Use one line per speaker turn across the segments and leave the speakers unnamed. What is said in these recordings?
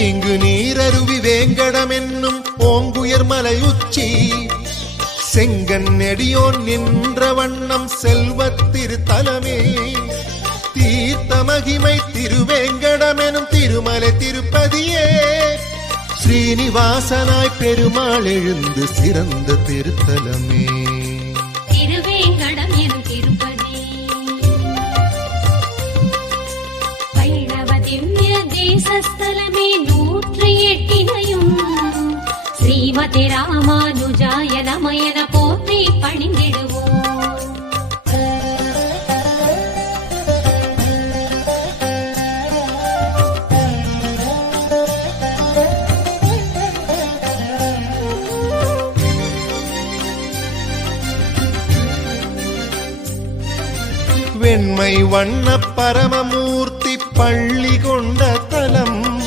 இங்கு நீரருவி வேங்கடம் என்னும் ஓங்குயர் மலை உச்சி செங்கன் நெடியோன் நின்ற வண்ணம் செல்வத் திருத்தலமே. தீர்த்த மகிமை திருவேங்கடம் எனும் திருமலை திருப்பதியே. ஸ்ரீனிவாசனாய் பெருமாள் எழுந்து சிறந்த திருத்தலமே.
திருவேங்கடம் எனும் திருப்பதி. வைணவ திவ்ய தேசஸ்தலமே நூற்றி எட்டினையும் ஸ்ரீமதி ராமானுஜாய நமயன போற்றி பணிந்திடுவோம்
வெண்மை வண்ண பரமமூர்த்தி பள்ளி கொண்ட தலம்.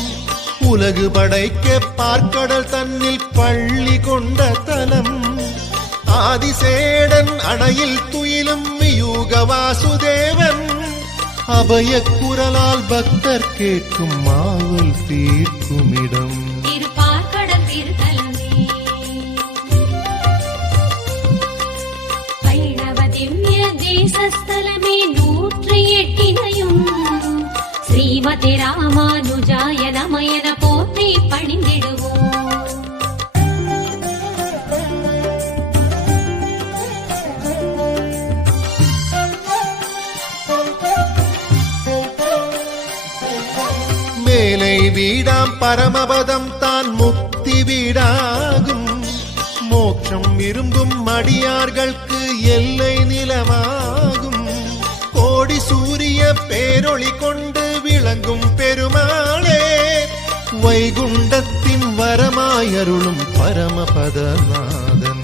உலகு படைக்க பார்க்கடல் தன்னில் பள்ளி கொண்ட தலம். ஆதிசேடன் அணையில் துயிலும் யூக வாசுதேவன். அபய குரலால் பக்தர் கேட்கும் மாவல் தீர்க்குமிடம்
திருப்பார்கடல் திருத்தலமே வைணவ ஸ்ரீமதி ராமானுஜாய நமயன போற்றி பணிந்திடுவோம்.
மேலை வீடாம் பரமபதம் தான் முக்தி வீடாகும். மோட்சம் விரும்பும் அடியார்களுக்கு எல்லை நிலமாகும். கோடி சூ சூரிய பேரொளி கொண்டு விளங்கும் பெருமாளே வைகுண்டத்தின் வரமாயருளும் பரமபதநாதன்.